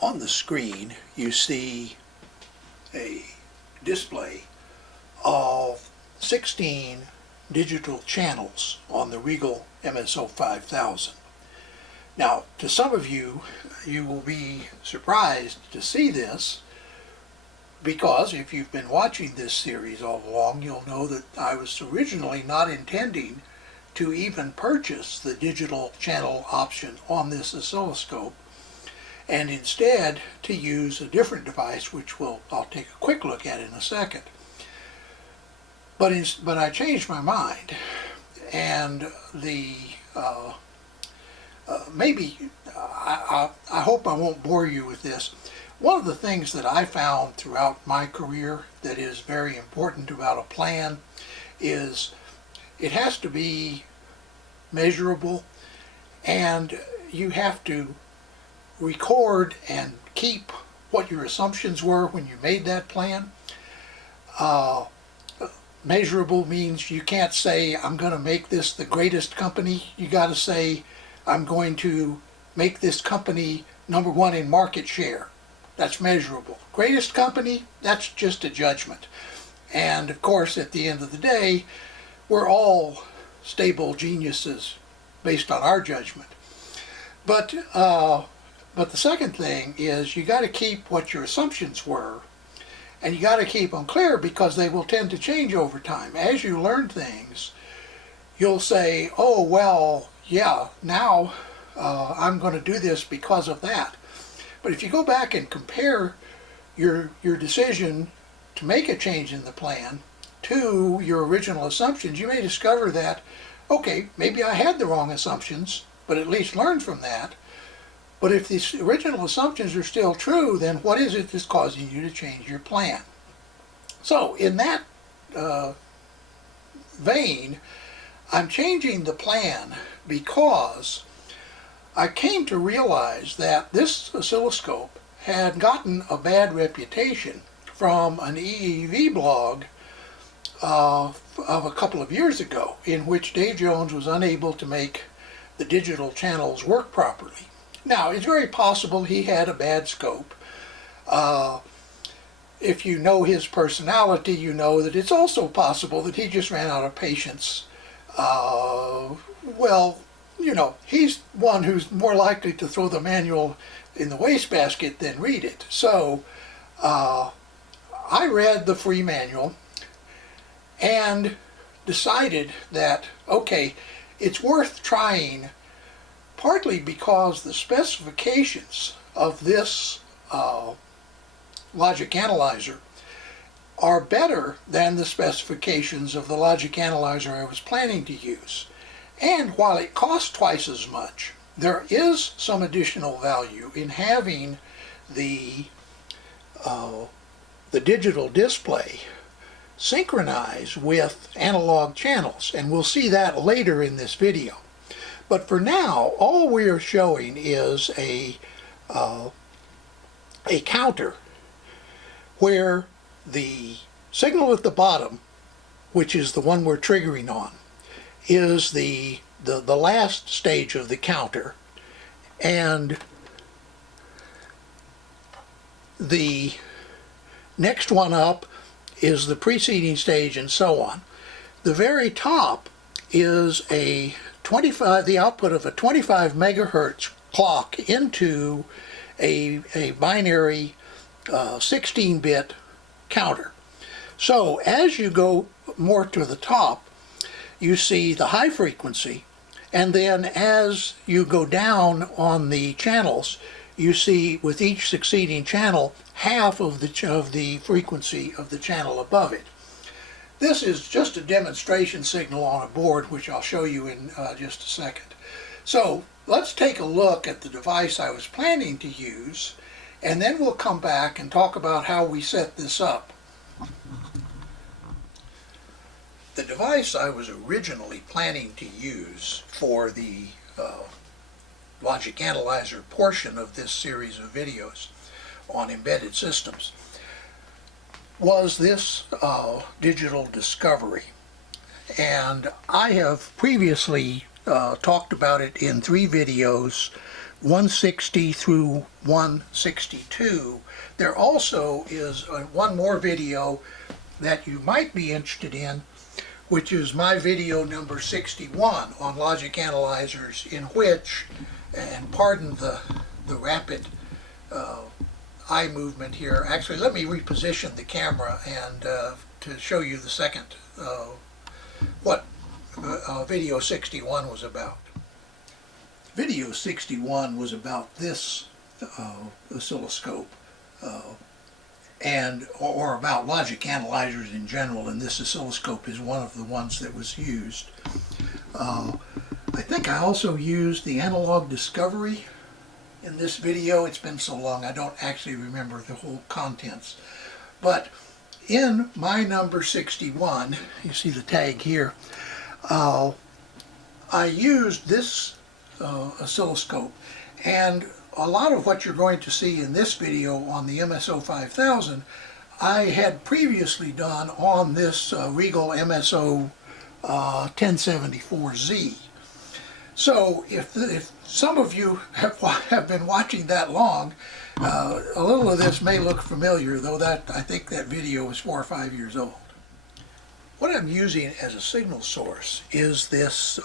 On the screen you see a display of 16 digital channels on the Rigol MSO5000. Now, to some of you, you will be surprised to see this, because if you've been watching this series all along, you'll know that I was originally not intending to even purchase the digital channel option on this oscilloscope, and instead to use a different device, which I'll take a quick look at in a second. But I changed my mind, and I hope I won't bore you with this. One of the things that I found throughout my career that is very important about a plan is it has to be measurable, and you have to record and keep what your assumptions were when you made that plan. Measurable means you can't say, I'm going to make this the greatest company. You got to say, I'm going to make this company #1 in market share. That's measurable. Greatest company, that's just a judgment. And of course, at the end of the day, we're all stable geniuses based on our judgment. But the second thing is you got to keep what your assumptions were, and you got to keep them clear, because they will tend to change over time. As you learn things, you'll say, oh, well, yeah, now I'm going to do this because of that. But if you go back and compare your decision to make a change in the plan to your original assumptions, you may discover that, okay, maybe I had the wrong assumptions, but at least learn from that. But if these original assumptions are still true, then what is it that's causing you to change your plan? So in that vein, I'm changing the plan because I came to realize that this oscilloscope had gotten a bad reputation from an EEV blog of a couple of years ago, in which Dave Jones was unable to make the digital channels work properly. Now, it's very possible he had a bad scope. If you know his personality, you know that it's also possible that he just ran out of patience. Well, you know, he's one who's more likely to throw the manual in the wastebasket than read it. So I read the free manual and decided that, okay, it's worth trying, partly because the specifications of this logic analyzer are better than the specifications of the logic analyzer I was planning to use. And while it costs twice as much, there is some additional value in having the digital display synchronize with analog channels, and we'll see that later in this video. But for now, all we are showing is a counter where the signal at the bottom, which is the one we're triggering on, is the last stage of the counter, and the next one up is the preceding stage, and so on. The very top is the output of a 25 megahertz clock into a binary 16-bit counter. So as you go more to the top, you see the high frequency, and then as you go down on the channels, you see with each succeeding channel half of the frequency of the channel above it. This is just a demonstration signal on a board, which I'll show you in just a second. So let's take a look at the device I was planning to use, and then we'll come back and talk about how we set this up. The device I was originally planning to use for the Logic Analyzer portion of this series of videos on embedded systems was this digital discovery. And I have previously talked about it in 3 videos 160 through 162. There also is one more video that you might be interested in, which is my video number 61 on logic analyzers, in which, and pardon the rapid eye movement here. Actually, let me reposition the camera and to show you the second what video 61 was about. Video 61 was about this oscilloscope or about logic analyzers in general, and this oscilloscope is one of the ones that was used. I think I also used the analog discovery in this video. It's been so long I don't actually remember the whole contents. But in my number 61, you see the tag here, I used this oscilloscope, and a lot of what you're going to see in this video on the MSO5000 I had previously done on this Rigol MSO1074Z. So if some of you have been watching that long, a little of this may look familiar, though I think that video is 4 or 5 years old. What I'm using as a signal source is this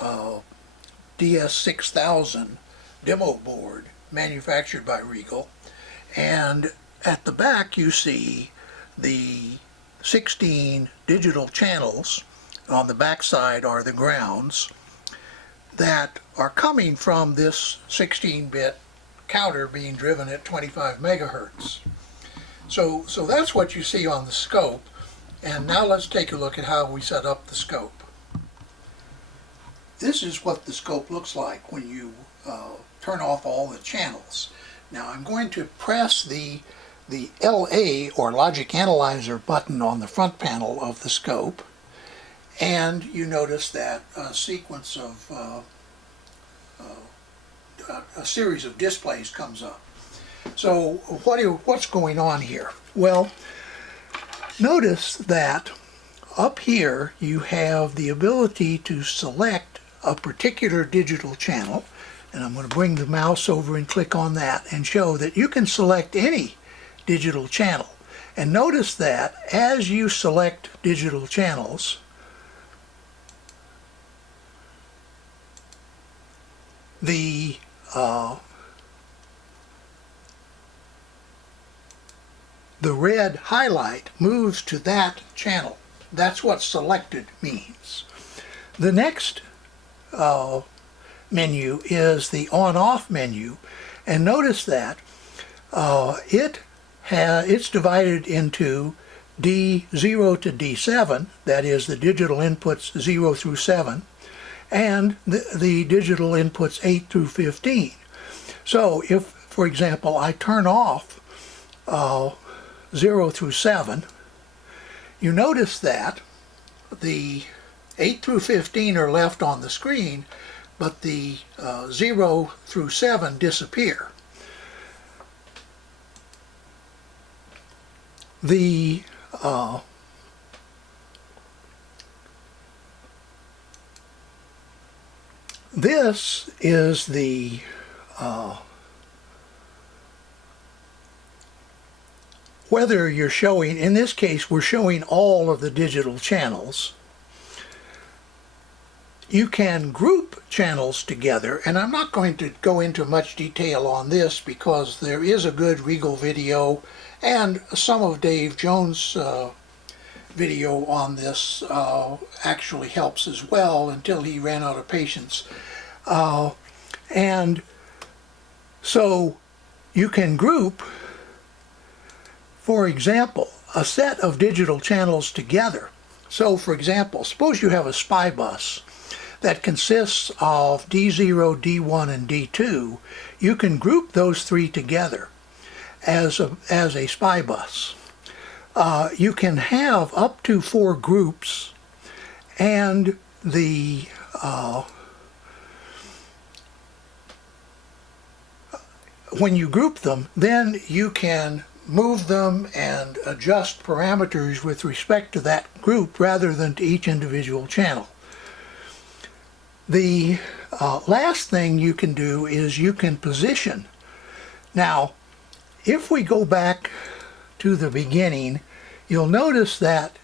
DS6000 demo board manufactured by Rigol, and at the back you see the 16 digital channels. On the back side are the grounds that are coming from this 16-bit counter being driven at 25 megahertz. So that's what you see on the scope. And now let's take a look at how we set up the scope. This is what the scope looks like when you turn off all the channels. Now I'm going to press the LA or Logic Analyzer button on the front panel of the scope, and you notice that a sequence of a series of displays comes up. So what's going on here? Well, notice that up here you have the ability to select a particular digital channel, and I'm going to bring the mouse over and click on that and show that you can select any digital channel. And notice that as you select digital channels, the red highlight moves to that channel. That's what selected means. The next menu is the on-off menu, and notice that it's divided into D0 to D7, that is the digital inputs 0 through 7, and the digital inputs 8 through 15. So if, for example, I turn off 0 through 7, you notice that the 8 through 15 are left on the screen, but the 0 through 7 disappear. This is the whether you're showing, in this case we're showing all of the digital channels. You can group channels together, and I'm not going to go into much detail on this because there is a good Rigol video and some of Dave Jones' video on this actually helps as well, until he ran out of patience. And so you can group, for example, a set of digital channels together. So for example, suppose you have a SPI bus that consists of D0, D1, and D2. You can group those three together as a SPI bus. You can have up to 4 groups, and when you group them, then you can move them and adjust parameters with respect to that group rather than to each individual channel. The last thing you can do is you can position. Now, if we go back to the beginning, you'll notice that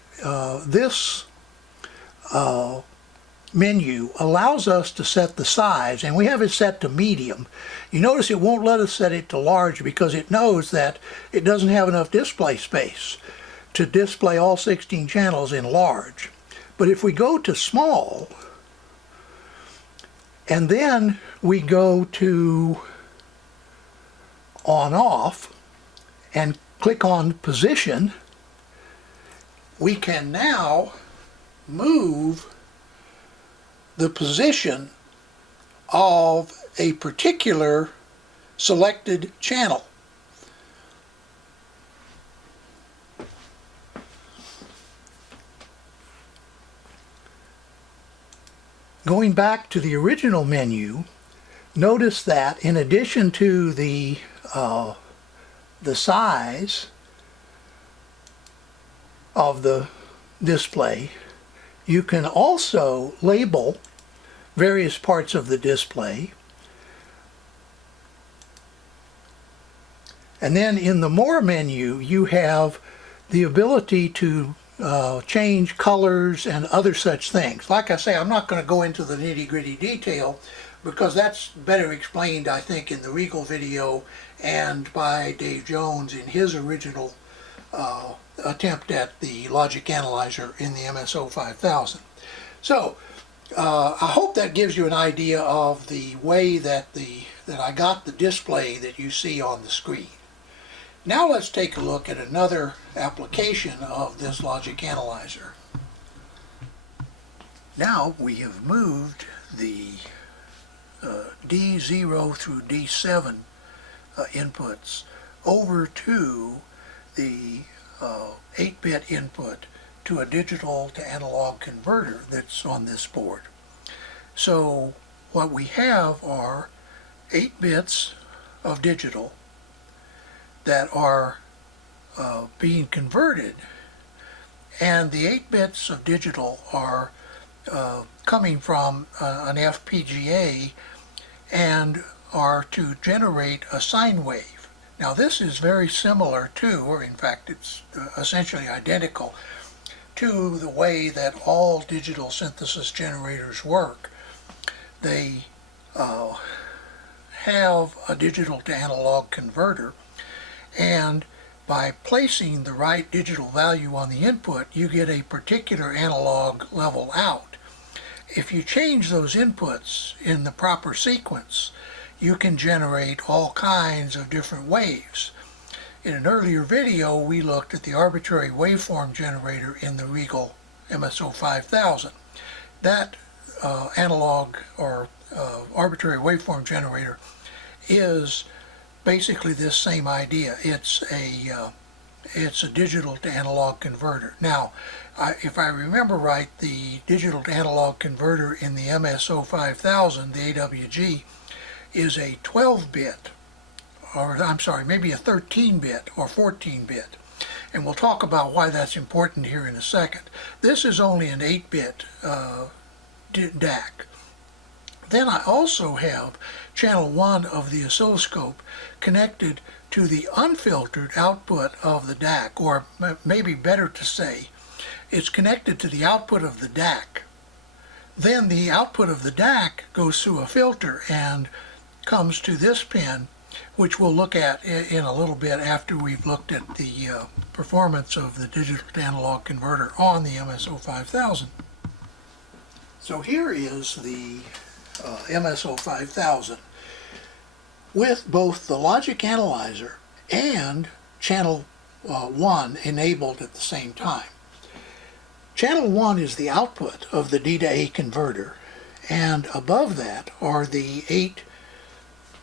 this menu allows us to set the size, and we have it set to medium. You notice it won't let us set it to large because it knows that it doesn't have enough display space to display all 16 channels in large. But if we go to small, and then we go to on off and click on position, we can now move the position of a particular selected channel. Going back to the original menu, notice that in addition to the size of the display, you can also label various parts of the display. And then in the More menu, you have the ability to change colors and other such things. Like I say, I'm not going to go into the nitty-gritty detail because that's better explained, I think, in the Rigol video and by Dave Jones in his original attempt at the Logic Analyzer in the MSO5000. So I hope that gives you an idea of the way that I got the display that you see on the screen. Now let's take a look at another application of this Logic Analyzer. Now we have moved the D0 through D7 inputs over to the 8-bit input to a digital to analog converter that's on this board. So what we have are 8 bits of digital that are being converted, and the 8 bits of digital are coming from an FPGA and are to generate a sine wave. Now this is very similar to, or in fact it's essentially identical to the way that all digital synthesis generators work. They have a digital to analog converter, and by placing the right digital value on the input, you get a particular analog level out. If you change those inputs in the proper sequence, you can generate all kinds of different waves. In an earlier video, we looked at the arbitrary waveform generator in the Rigol MSO5000. That analog or arbitrary waveform generator is basically this same idea. It's a digital to analog converter. Now, if I remember right, the digital to analog converter in the MSO5000, the AWG, is a 12-bit, or I'm sorry, maybe a 13-bit or 14-bit. And we'll talk about why that's important here in a second. This is only an 8-bit DAC. Then I also have channel 1 of the oscilloscope connected to the unfiltered output of the DAC, or maybe better to say, it's connected to the output of the DAC. Then the output of the DAC goes through a filter and comes to this pin, which we'll look at in a little bit after we've looked at the performance of the digital to analog converter on the MSO5000. So here is the MSO5000 with both the Logic Analyzer and channel 1 enabled at the same time. Channel 1 is the output of the D to A converter, and above that are the 8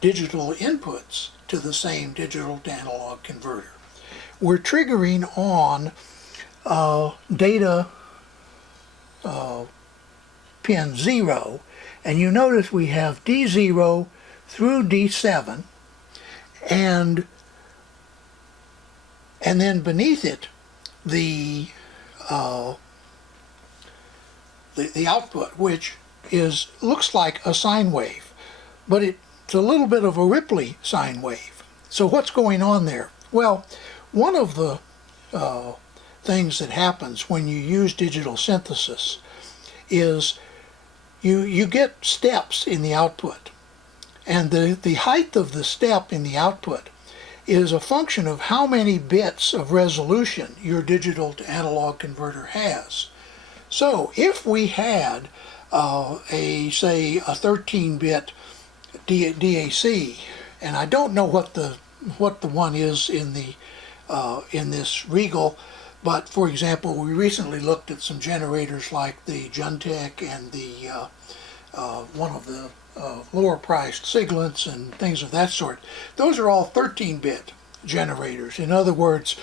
digital inputs to the same digital to analog converter. We're triggering on data pin 0, and you notice we have D0 through D7, and then beneath it the output, which looks like a sine wave, but it's a little bit of a ripply sine wave. So what's going on there? Well, one of the things that happens when you use digital synthesis is you get steps in the output, and the height of the step in the output is a function of how many bits of resolution your digital to analog converter has. So if we had say a 13-bit DAC, and I don't know what the one is in this Rigol, but for example, we recently looked at some generators like the Juntech and the one of the lower priced Siglents and things of that sort. Those are all 13-bit generators. In other words,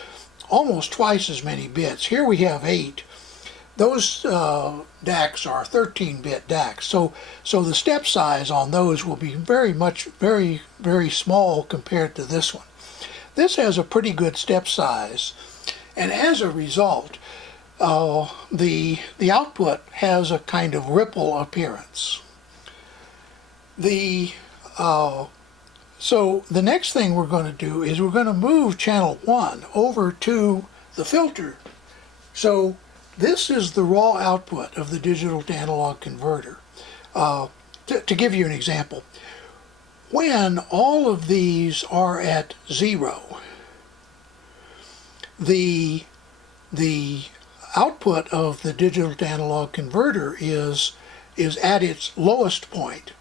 almost twice as many bits. Here we have 8. Those DACs are 13-bit DACs. So the step size on those will be very small compared to this one. This has a pretty good step size, and as a result, the output has a kind of ripple appearance. So the next thing we're going to do is we're going to move channel 1 over to the filter. So this is the raw output of the digital to analog converter. To give you an example, when all of these are at 0, the output of the digital to analog converter is at its lowest point.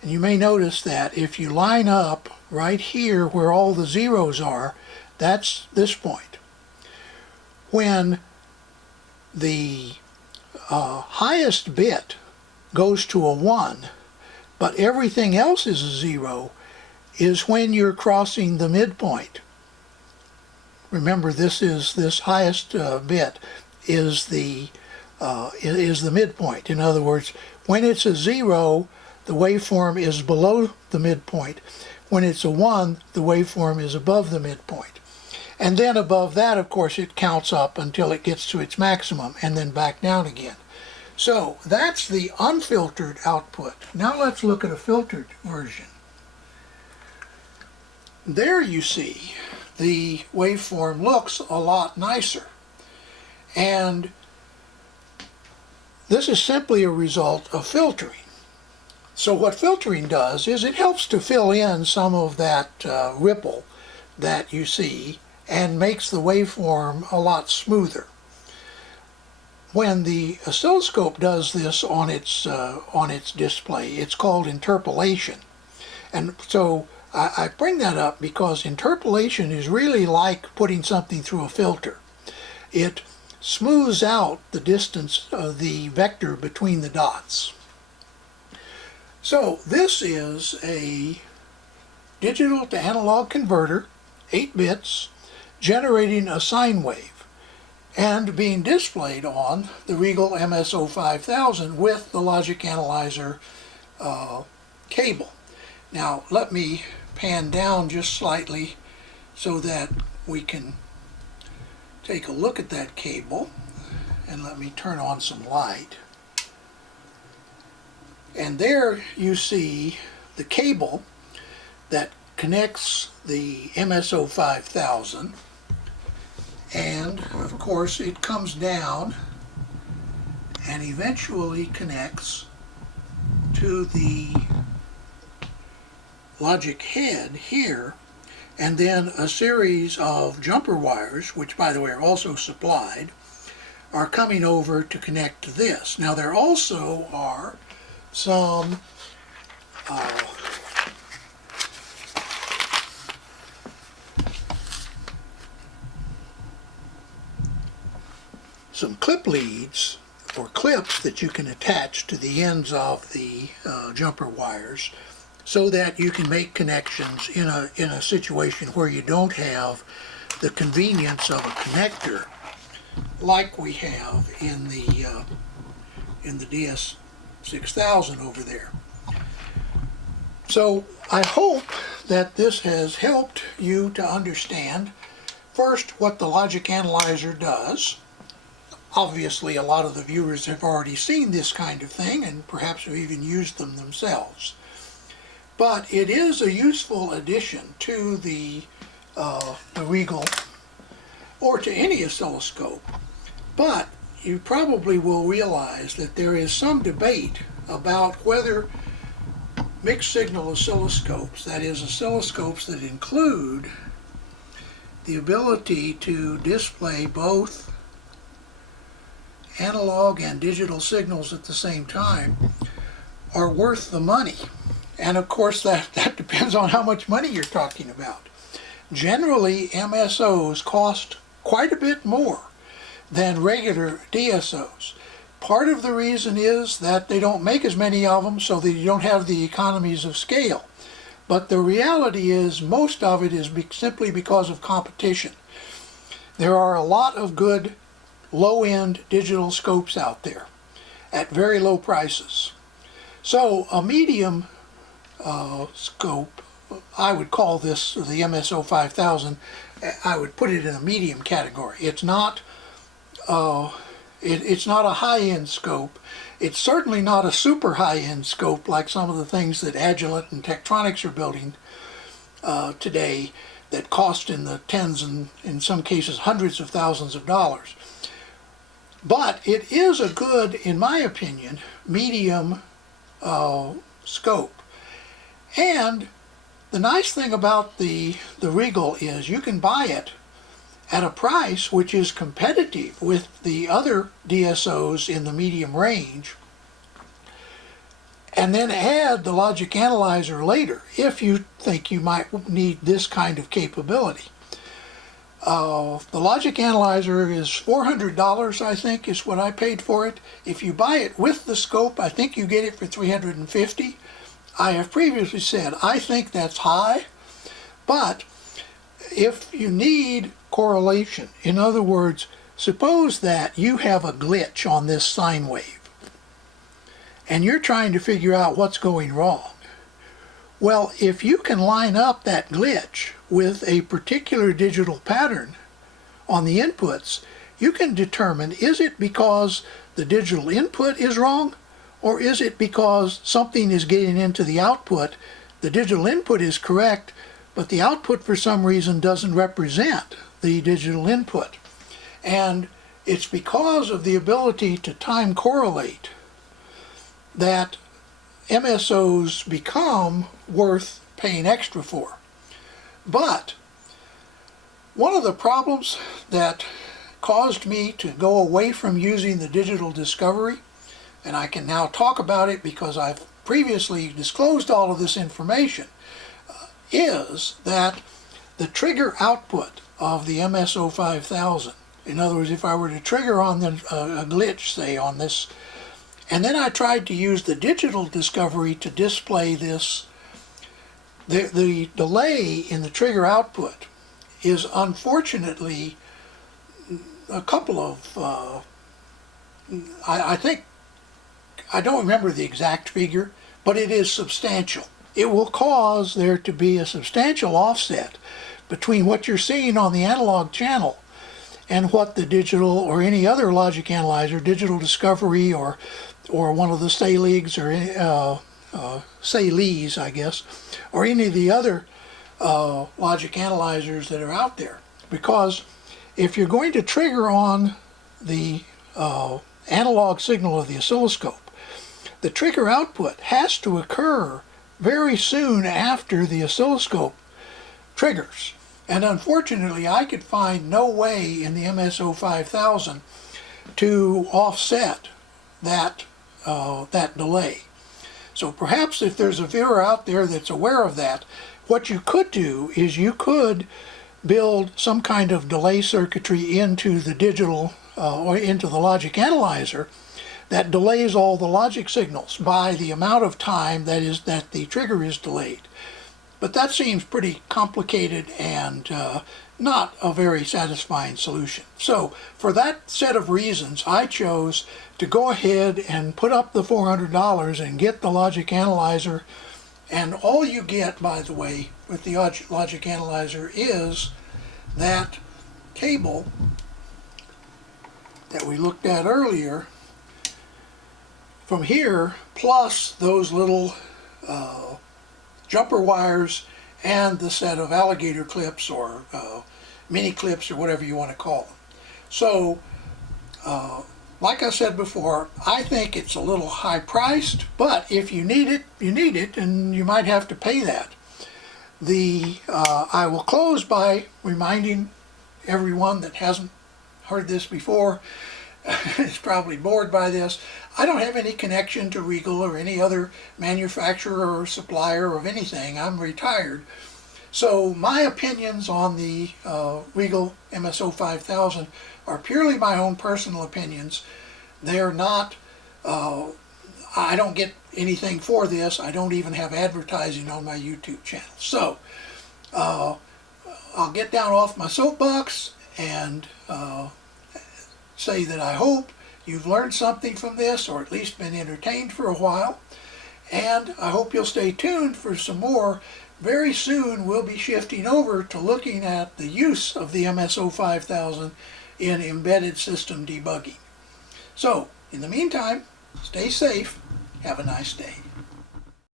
And you may notice that if you line up right here where all the zeros are, that's this point. When the highest bit goes to a 1, but everything else is a 0, is when you're crossing the midpoint. Remember, this highest bit is the midpoint. In other words, when it's a 0, the waveform is below the midpoint. When it's a 1, the waveform is above the midpoint. And then above that, of course, it counts up until it gets to its maximum and then back down again. So that's the unfiltered output. Now let's look at a filtered version. There you see the waveform looks a lot nicer. And this is simply a result of filtering. So what filtering does is it helps to fill in some of that ripple that you see and makes the waveform a lot smoother. When the oscilloscope does this on its display, it's called interpolation. And so I bring that up because interpolation is really like putting something through a filter. It smooths out the distance of the vector between the dots. So this is a digital to analog converter, 8 bits, generating a sine wave and being displayed on the Rigol MSO5000 with the Logic Analyzer cable. Now let me pan down just slightly so that we can take a look at that cable, and let me turn on some light. And there you see the cable that connects the MSO5000, and of course it comes down and eventually connects to the logic head here, and then a series of jumper wires, which by the way are also supplied, are coming over to connect to this. Now there also are some clip leads or clips that you can attach to the ends of the jumper wires so that you can make connections in a situation where you don't have the convenience of a connector like we have in the DS6000 over there. So I hope that this has helped you to understand first what the Logic Analyzer does. obviously a lot of the viewers have already seen this kind of thing and perhaps have even used them themselves. But it is a useful addition to the Rigol or to any oscilloscope. But you probably will realize that there is some debate about whether mixed signal oscilloscopes, that is oscilloscopes that include the ability to display both analog and digital signals at the same time, are worth the money. And of course that depends on how much money you're talking about. Generally, MSOs cost quite a bit more than regular DSOs. Part of the reason is that they don't make as many of them, so that you don't have the economies of scale. But the reality is most of it is simply because of competition. There are a lot of good low-end digital scopes out there at very low prices. So a medium scope, I would call this the MSO5000, I would put it in a medium category. It's not it's not a high-end scope. It's certainly not a super high-end scope like some of the things that Agilent and Tektronix are building today that cost in the tens and in some cases hundreds of thousands of dollars. But it is a good, in my opinion, medium scope. And the nice thing about the Rigol is you can buy it at a price which is competitive with the other DSOs in the medium range, and then add the Logic Analyzer later if you think you might need this kind of capability. The Logic Analyzer is $400, I think, is what I paid for it. If you buy it with the scope, I think you get it for $350. I have previously said I think that's high, but if you need correlation, in other words, suppose that you have a glitch on this sine wave and you're trying to figure out what's going wrong. Well, if you can line up that glitch with a particular digital pattern on the inputs, you can determine, is it because the digital input is wrong, or is it because something is getting into the output? The digital input is correct, but the output for some reason doesn't represent the digital input. And it's because of the ability to time correlate that MSOs become worth paying extra for. But one of the problems that caused me to go away from using the digital discovery, and I can now talk about it because I've previously disclosed all of this information, is that the trigger output of the MSO5000, in other words, if I were to trigger on a glitch, say, on this, and then I tried to use the digital discovery to display this, the delay in the trigger output is unfortunately a couple of, I think, I don't remember the exact figure, but it is substantial. It will cause there to be a substantial offset between what you're seeing on the analog channel and what the digital or any other logic analyzer, digital discovery or one of the Saligs or Salees, I guess, or any of the other logic analyzers that are out there. Because if you're going to trigger on the analog signal of the oscilloscope, the trigger output has to occur very soon after the oscilloscope triggers. And unfortunately, I could find no way in the MSO5000 to offset that delay. So perhaps if there's a viewer out there that's aware of that, what you could do is you could build some kind of delay circuitry into the digital or into the logic analyzer that delays all the logic signals by the amount of time that the trigger is delayed. But that seems pretty complicated and not a very satisfying solution. So for that set of reasons, I chose to go ahead and put up the $400 and get the Logic Analyzer. And all you get, by the way, with the Logic Analyzer is that cable that we looked at earlier, from here, plus those little jumper wires and the set of alligator clips or mini clips or whatever you want to call them. So, like I said before, I think it's a little high priced, but if you need it, you need it, and you might have to pay that. I will close by reminding everyone that hasn't heard this before, is probably bored by this. I don't have any connection to Rigol or any other manufacturer or supplier of anything. I'm retired. So my opinions on the Rigol MSO5000 are purely my own personal opinions. They're not, I don't get anything for this. I don't even have advertising on my YouTube channel. So I'll get down off my soapbox and say that I hope you've learned something from this, or at least been entertained for a while, and I hope you'll stay tuned for some more. Very soon we'll be shifting over to looking at the use of the MSO5000 in embedded system debugging. So, in the meantime, stay safe, have a nice day.